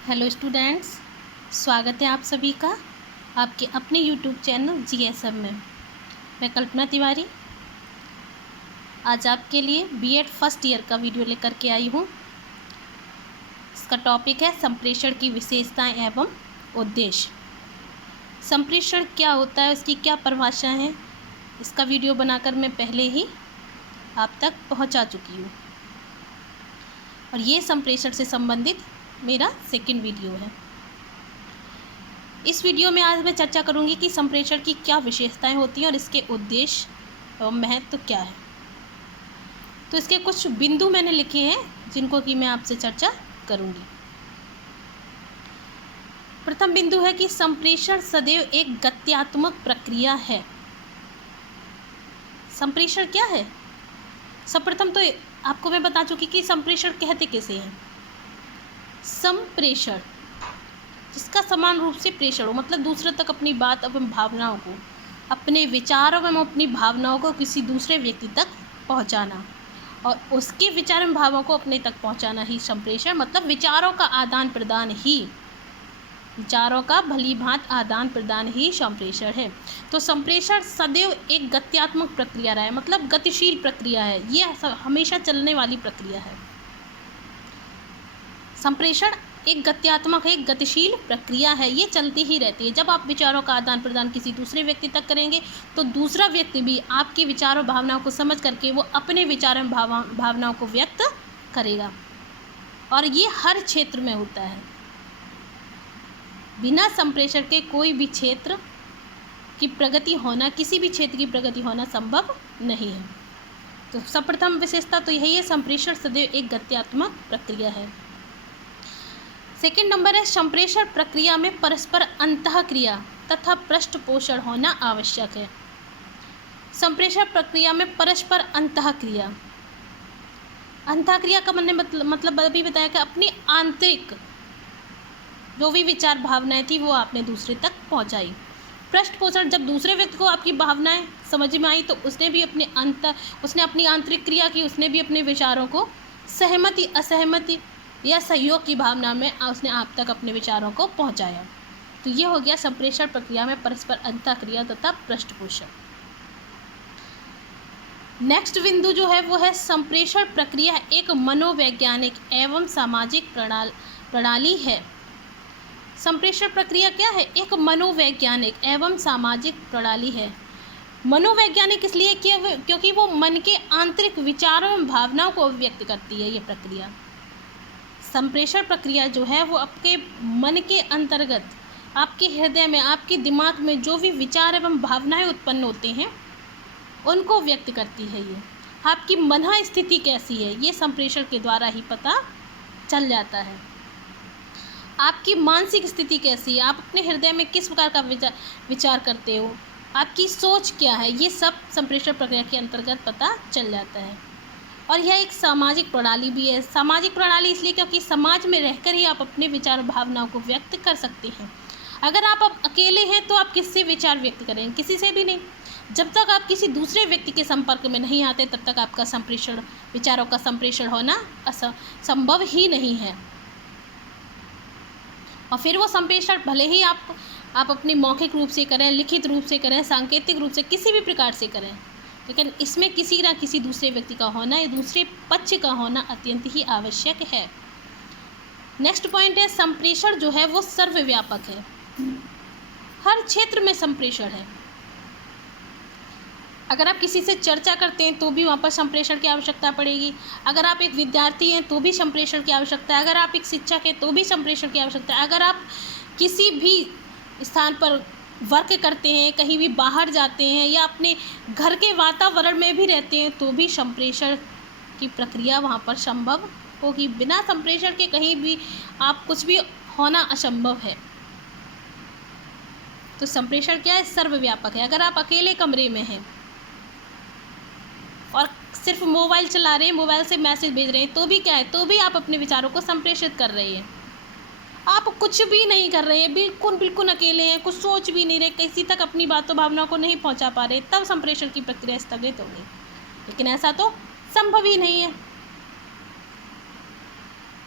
Hello students, स्वागत है आप सभी का आपके अपने यूट्यूब चैनल जीएसएम में। मैं कल्पना तिवारी आज आपके लिए बीएड फर्स्ट ईयर का वीडियो लेकर के आई हूँ। इसका टॉपिक है संप्रेषण की विशेषताएं एवं उद्देश्य। संप्रेषण क्या होता है, उसकी क्या परिभाषा है, इसका वीडियो बनाकर मैं पहले ही आप तक पहुँचा चुकी हूँ और ये संप्रेषण से संबंधित मेरा सेकंड वीडियो है। इस वीडियो में आज मैं चर्चा करूंगी कि संप्रेषण की क्या विशेषताएं होती हैं और इसके उद्देश्य और महत्व क्या है। तो इसके कुछ बिंदु मैंने लिखे हैं जिनको कि मैं आपसे चर्चा करूंगी। प्रथम बिंदु है कि संप्रेषण सदैव एक गत्यात्मक प्रक्रिया है। संप्रेषण क्या है? सर्वप्रथम तो आपको मैं बता चुकी कि संप्रेषण कहते किसे हैं। संप्रेषण जिसका समान रूप से प्रेषण हो, मतलब दूसरे तक अपनी बात एवं भावनाओं को, अपने विचारों एवं अपनी भावनाओं को किसी दूसरे व्यक्ति तक पहुंचाना और उसके विचार एवं भावों को अपने तक पहुंचाना ही संप्रेषण, मतलब विचारों का आदान प्रदान ही, विचारों का भलीभांत आदान प्रदान ही संप्रेषण है। तो संप्रेषण सदैव एक गत्यात्मक प्रक्रिया रहा है, मतलब गतिशील प्रक्रिया है, ये हमेशा चलने वाली प्रक्रिया है। संप्रेषण एक गत्यात्मक है, एक गतिशील प्रक्रिया है, ये चलती ही रहती है। जब आप विचारों का आदान प्रदान किसी दूसरे व्यक्ति तक करेंगे तो दूसरा व्यक्ति भी आपके विचारों भावनाओं को समझ करके वो अपने विचारों भावनाओं को व्यक्त करेगा और ये हर क्षेत्र में होता है। बिना संप्रेषण के कोई भी क्षेत्र की प्रगति होना, किसी भी क्षेत्र की प्रगति होना संभव नहीं है। तो सर्वप्रथम विशेषता तो यही है, संप्रेषण सदैव एक गत्यात्मक प्रक्रिया है। सेकंड नंबर है, संप्रेषण प्रक्रिया में परस्पर अंतःक्रिया तथा पृष्ठपोषण होना आवश्यक है। संप्रेषण प्रक्रिया में परस्पर अंतःक्रिया, अंतःक्रिया का मतलब अभी बताया कि अपनी आंतरिक जो भी विचार भावनाएं थी वो आपने दूसरे तक पहुंचाई। पृष्ठपोषण, जब दूसरे व्यक्ति को आपकी भावनाएं समझ में आई तो उसने अपनी आंतरिक क्रिया की, उसने भी अपने विचारों को सहमति असहमति या सहयोग की भावना में उसने आप तक अपने विचारों को पहुंचाया। तो ये हो गया संप्रेषण प्रक्रिया में परस्पर अंतःक्रिया तथा पृष्ठपोषण। नेक्स्ट बिंदु जो है वो है, संप्रेषण प्रक्रिया एक मनोवैज्ञानिक एवं सामाजिक प्रणाली है। संप्रेषण प्रक्रिया क्या है? एक मनोवैज्ञानिक एवं सामाजिक प्रणाली है। मनोवैज्ञानिक इसलिए क्योंकि वो मन के आंतरिक विचारों एवं भावनाओं को व्यक्त करती है। ये प्रक्रिया, संप्रेषण प्रक्रिया जो है वो आपके मन के अंतर्गत, आपके हृदय में, आपके दिमाग में जो भी विचार एवं भावनाएं उत्पन्न होते हैं उनको व्यक्त करती है। ये आपकी मन स्थिति कैसी है ये संप्रेषण के द्वारा ही पता चल जाता है। आपकी मानसिक स्थिति कैसी है, आप अपने हृदय में किस प्रकार का विचार करते हो, आपकी सोच क्या है, ये सब संप्रेषण प्रक्रिया के अंतर्गत पता चल जाता है। और यह एक सामाजिक प्रणाली भी है। सामाजिक प्रणाली इसलिए क्योंकि समाज में रहकर ही आप अपने विचार भावनाओं को व्यक्त कर सकते हैं। अगर आप अकेले हैं तो आप किससे विचार व्यक्त करेंगे? किसी से भी नहीं। जब तक आप किसी दूसरे व्यक्ति के संपर्क में नहीं आते तब तक आपका संप्रेषण, विचारों का संप्रेषण होना संभव ही नहीं है। और फिर वो संप्रेषण भले ही आप अपनी मौखिक रूप से करें, लिखित रूप से करें, सांकेतिक रूप से, किसी भी प्रकार से करें, लेकिन इसमें किसी ना किसी दूसरे व्यक्ति का होना या दूसरे पक्ष का होना अत्यंत ही आवश्यक है। नेक्स्ट पॉइंट है, संप्रेषण जो है वो सर्वव्यापक है। हर क्षेत्र में संप्रेषण है। अगर आप किसी से चर्चा करते हैं तो भी वहाँ पर संप्रेषण की आवश्यकता पड़ेगी। अगर आप एक विद्यार्थी हैं तो भी संप्रेषण की आवश्यकता है। अगर आप एक शिक्षक हैं तो भी संप्रेषण की आवश्यकता है। अगर आप किसी भी स्थान पर वर्क करते हैं, कहीं भी बाहर जाते हैं या अपने घर के वातावरण में भी रहते हैं तो भी संप्रेषण की प्रक्रिया वहाँ पर संभव होगी। बिना संप्रेषण के कहीं भी आप कुछ भी होना असंभव है। तो संप्रेषण क्या है? सर्वव्यापक है। अगर आप अकेले कमरे में हैं और सिर्फ मोबाइल चला रहे हैं, मोबाइल से मैसेज भेज रहे हैं तो भी क्या है? तो भी आप अपने विचारों को संप्रेषित कर रहे हैं। आप कुछ भी नहीं कर रहे हैं, बिल्कुल अकेले हैं, कुछ सोच भी नहीं रहे, किसी तक अपनी बातों भावनाओं को नहीं पहुंचा पा रहे, तब संप्रेषण की प्रक्रिया स्थगित होगी। लेकिन ऐसा तो संभव ही नहीं है।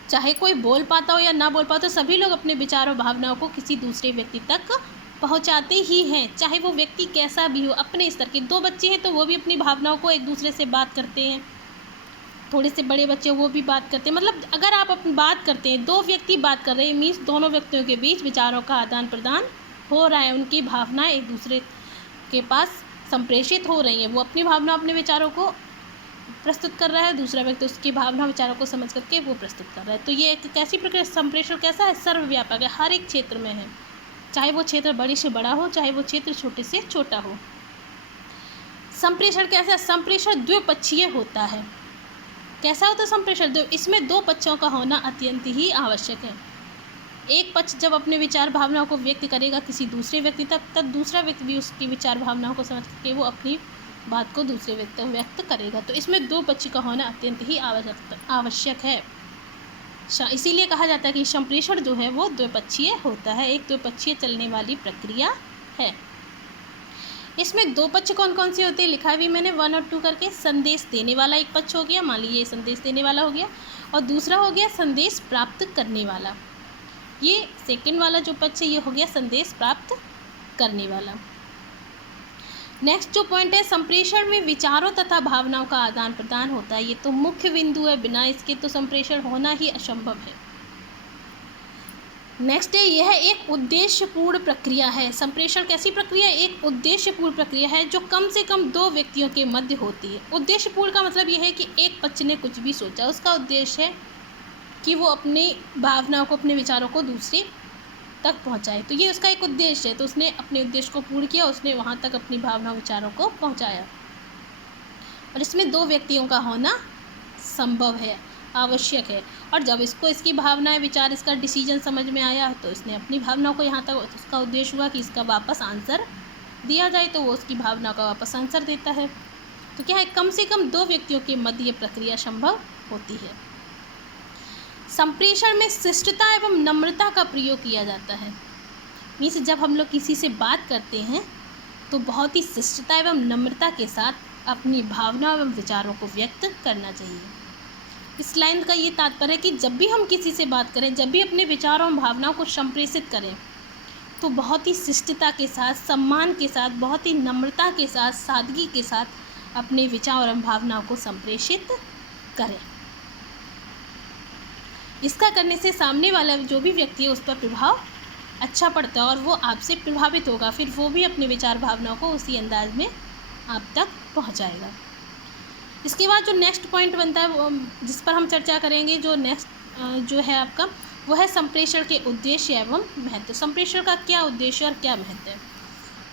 चाहे कोई बोल पाता हो या ना बोल पाता हो, सभी लोग अपने विचारों भावनाओं को किसी दूसरे व्यक्ति तक पहुंचाते ही हैं, चाहे वो व्यक्ति कैसा भी हो। अपने स्तर के 2 बच्चे हैं तो वो भी अपनी भावनाओं को एक दूसरे से बात करते हैं, थोड़े से बड़े बच्चे वो भी बात करते हैं। मतलब अगर आप अपनी बात करते हैं, 2 व्यक्ति बात कर रहे हैं, मीन्स दोनों व्यक्तियों के बीच विचारों का आदान प्रदान हो रहा है, उनकी भावनाएं एक दूसरे के पास संप्रेषित हो रही हैं। वो अपनी भावना अपने विचारों को प्रस्तुत कर रहा है, दूसरा व्यक्ति उसकी भावना विचारों को समझ करके वो प्रस्तुत कर रहा है। तो ये एक कैसी प्रक्रिया, संप्रेषण कैसा है, सर्वव्यापक है, हर एक क्षेत्र में है, चाहे वो क्षेत्र बड़े से बड़ा हो, चाहे वो क्षेत्र छोटे से छोटा हो। संप्रेषण कैसा है, संप्रेषण द्विपक्षीय होता है। कैसा होता है संप्रेषण? इसमें 2 पक्षों का होना अत्यंत ही आवश्यक है। एक पक्ष जब अपने विचार भावनाओं को व्यक्त करेगा किसी दूसरे व्यक्ति तक, तब दूसरा व्यक्ति भी उसकी विचार भावनाओं को समझ करके वो अपनी बात को दूसरे व्यक्ति तक व्यक्त करेगा। तो इसमें 2 पक्ष का होना अत्यंत ही आवश्यक है। इसीलिए कहा जाता है कि संप्रेषण जो है वो द्विपक्षीय होता है, एक द्विपक्षीय चलने वाली प्रक्रिया है। इसमें 2 पक्ष कौन कौन से होते हैं, लिखा भी मैंने 1 और 2 करके। संदेश देने वाला एक पक्ष हो गया, मान लीजिए संदेश देने वाला हो गया, और दूसरा हो गया संदेश प्राप्त करने वाला। ये सेकंड वाला जो पक्ष है ये हो गया संदेश प्राप्त करने वाला। नेक्स्ट जो पॉइंट है, संप्रेषण में विचारों तथा भावनाओं का आदान प्रदान होता है। ये तो मुख्य बिंदु है, बिना इसके तो संप्रेषण होना ही असंभव है। नेक्स्ट है, यह एक उद्देश्यपूर्ण प्रक्रिया है। संप्रेषण कैसी प्रक्रिया है? एक उद्देश्यपूर्ण प्रक्रिया है जो कम से कम 2 व्यक्तियों के मध्य होती है। उद्देश्यपूर्ण का मतलब यह है कि एक पक्ष ने कुछ भी सोचा, उसका उद्देश्य है कि वो अपनी भावनाओं को, अपने विचारों को दूसरे तक पहुंचाए, तो ये उसका एक उद्देश्य है। तो उसने अपने उद्देश्य को पूर्ण किया, उसने वहां तक अपनी भावना विचारों को पहुंचाया, और इसमें 2 व्यक्तियों का होना संभव है, आवश्यक है। और जब इसकी भावनाएं विचार, इसका डिसीजन समझ में आया, तो इसने अपनी भावनाओं को यहाँ तक, उसका उद्देश्य हुआ कि इसका वापस आंसर दिया जाए, तो वो उसकी भावना का वापस आंसर देता है। तो क्या है, कम से कम 2 व्यक्तियों के मध्य ये प्रक्रिया संभव होती है। संप्रेषण में शिष्टता एवं नम्रता का प्रयोग किया जाता है। मीन्स जब हम लोग किसी से बात करते हैं तो बहुत ही शिष्टता एवं नम्रता के साथ अपनी भावना एवं विचारों को व्यक्त करना चाहिए। इस लाइन का ये तात्पर्य है कि जब भी हम किसी से बात करें, जब भी अपने विचारों एवं भावनाओं को संप्रेषित करें, तो बहुत ही शिष्टता के साथ, सम्मान के साथ, बहुत ही नम्रता के साथ, सादगी के साथ अपने विचार एवं भावनाओं को संप्रेषित करें। इसका करने से सामने वाला जो भी व्यक्ति है उस पर प्रभाव अच्छा पड़ता है और वो आपसे प्रभावित होगा, फिर वो भी अपने विचार भावनाओं को उसी अंदाज में आप तक पहुंचाएगा। इसके बाद जो नेक्स्ट पॉइंट बनता है, वो जिस पर हम चर्चा करेंगे, जो नेक्स्ट जो है आपका, वो है संप्रेषण के उद्देश्य एवं महत्व। संप्रेषण का क्या उद्देश्य और क्या महत्व है?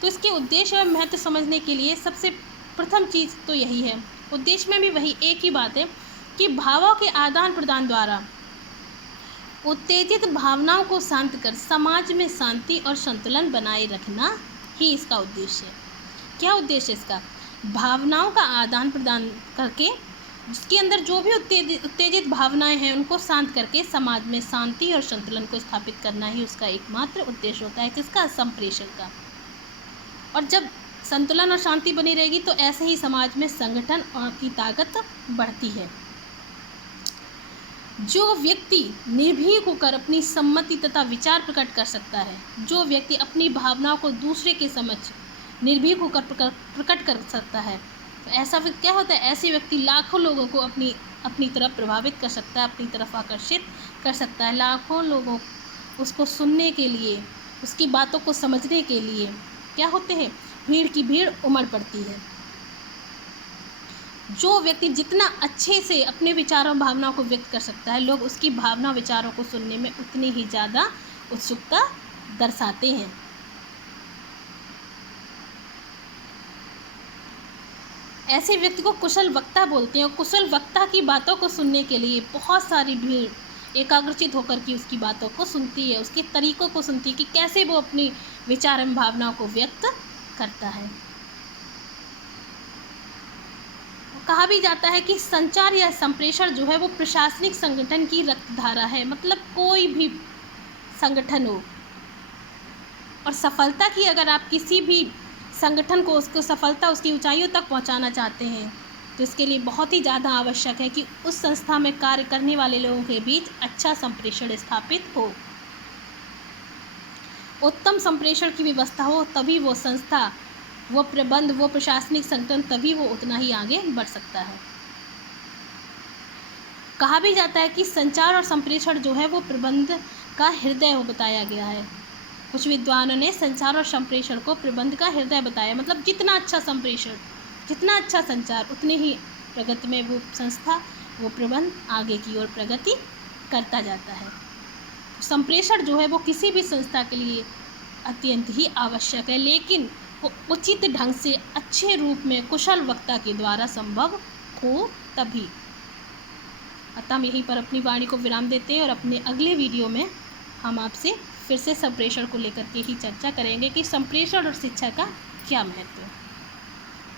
तो इसके उद्देश्य एवं महत्व समझने के लिए सबसे प्रथम चीज़ तो यही है, उद्देश्य में भी वही एक ही बात है कि भावों के आदान प्रदान द्वारा उत्तेजित भावनाओं को शांत कर समाज में शांति और संतुलन बनाए रखना ही इसका उद्देश्य है। क्या उद्देश्य है इसका? भावनाओं का आदान प्रदान करके जिसके अंदर जो भी उत्तेजित भावनाएं हैं उनको शांत करके समाज में शांति और संतुलन को स्थापित करना ही उसका एकमात्र उद्देश्य होता है। किसका? संप्रेषण का। और जब संतुलन और शांति बनी रहेगी तो ऐसे ही समाज में संगठन की ताकत बढ़ती है। जो व्यक्ति निर्भीक होकर अपनी सम्मति तथा विचार प्रकट कर सकता है, जो व्यक्ति अपनी भावनाओं को दूसरे के समक्ष निर्भीक होकर प्रकट कर सकता है, तो ऐसा व्यक्ति क्या होता है? ऐसे व्यक्ति लाखों लोगों को अपनी तरफ प्रभावित कर सकता है, अपनी तरफ आकर्षित कर सकता है। लाखों लोगों उसको सुनने के लिए, उसकी बातों को समझने के लिए क्या होते हैं? भीड़ की भीड़ उमड़ पड़ती है। जो व्यक्ति जितना अच्छे से अपने विचारों भावनाओं को व्यक्त कर सकता है, लोग उसकी भावना विचारों को सुनने में उतनी ही ज़्यादा उत्सुकता दर्शाते हैं। ऐसे व्यक्ति को कुशल वक्ता बोलते हैं। कुशल वक्ता की बातों को सुनने के लिए बहुत सारी भीड़ एकाग्रचित होकर के उसकी बातों को सुनती है, उसके तरीक़ों को सुनती है कि कैसे वो अपनी विचार एवं भावनाओं को व्यक्त करता है। कहा भी जाता है कि संचार या संप्रेषण जो है वो प्रशासनिक संगठन की रक्तधारा है। मतलब कोई भी संगठन हो और सफलता की, अगर आप किसी भी संगठन को उसको सफलता, उसकी ऊंचाइयों तक पहुंचाना चाहते हैं, तो इसके लिए बहुत ही ज़्यादा आवश्यक है कि उस संस्था में कार्य करने वाले लोगों के बीच अच्छा संप्रेषण स्थापित हो, उत्तम संप्रेषण की व्यवस्था हो, तभी वो संस्था, वो प्रबंध, वो प्रशासनिक संगठन, तभी वो उतना ही आगे बढ़ सकता है। कहा भी जाता है कि संचार और संप्रेषण जो है वो प्रबंध का हृदय हो बताया गया है। कुछ विद्वानों ने संचार और संप्रेषण को प्रबंध का हृदय बताया, मतलब जितना अच्छा संप्रेषण, जितना अच्छा संचार, उतने ही प्रगति में वो संस्था, वो प्रबंध आगे की ओर प्रगति करता जाता है। संप्रेषण जो है वो किसी भी संस्था के लिए अत्यंत ही आवश्यक है, लेकिन वो उचित ढंग से, अच्छे रूप में, कुशल वक्ता के द्वारा संभव हो तभी। अतः हम यहीं पर अपनी वाणी को विराम देते हैं और अपने अगले वीडियो में हम आपसे फिर से संप्रेषण को लेकर के ही चर्चा करेंगे कि संप्रेषण और शिक्षा का क्या महत्व है।